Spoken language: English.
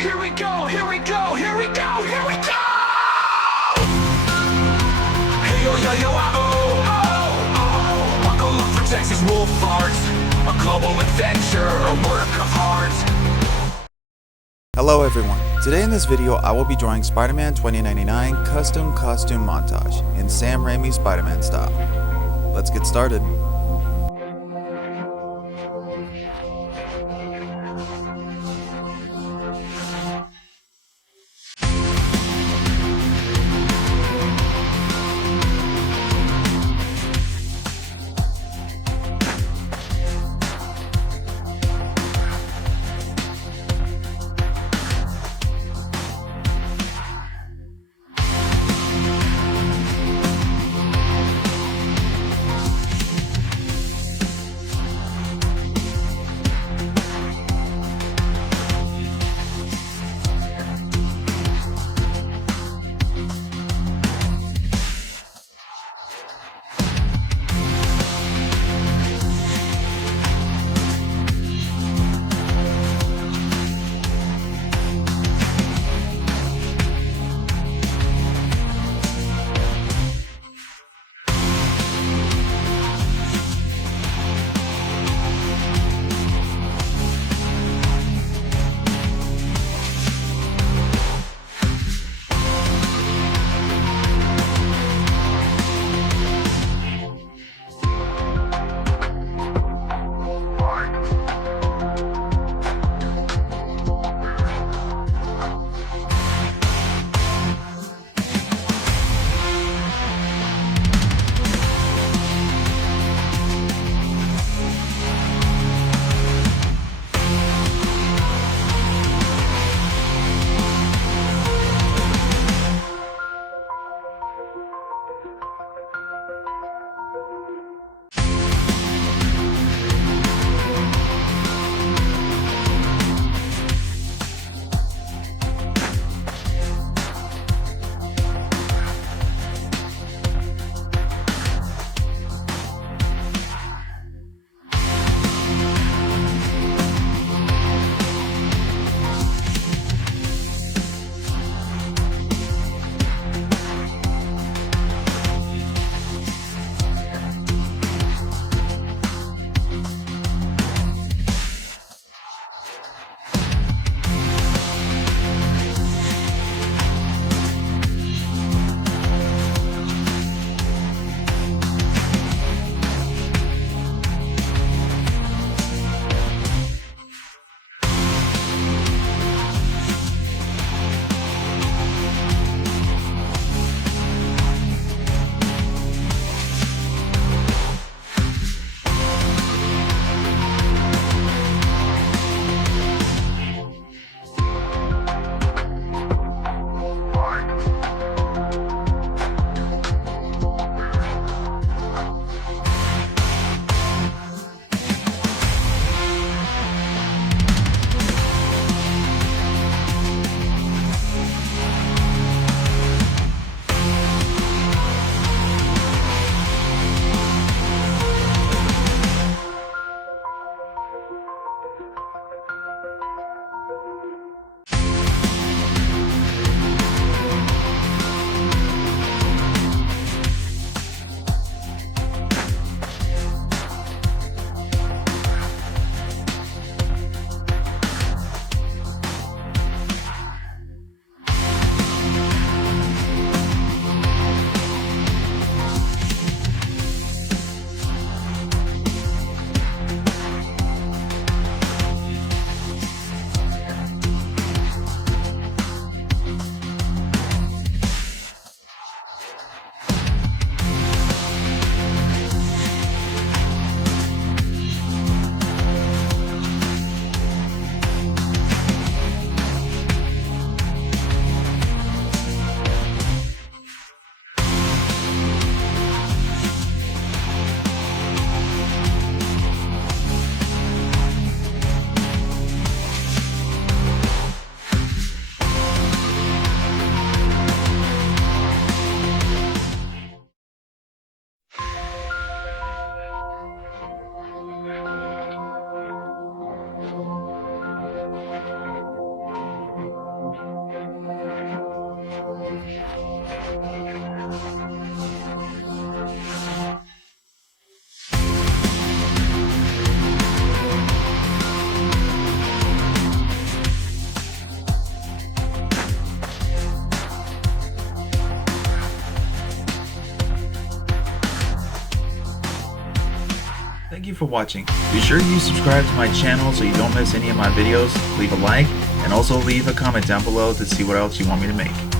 Here we go, here we go, here we go, here we go! Hey yo yo yo oh oh oh! Buckle up for TexasWolfArt, a global adventure, a work of art. Hello everyone. Today in this video I will be drawing Spider-Man 2099 Custom Costume Montage in Sam Raimi Spider-Man style. Let's get started. you for watching. Be sure you subscribe to my channel so you don't miss any of my videos, leave a like, and also leave a comment down below to see what else you want me to make.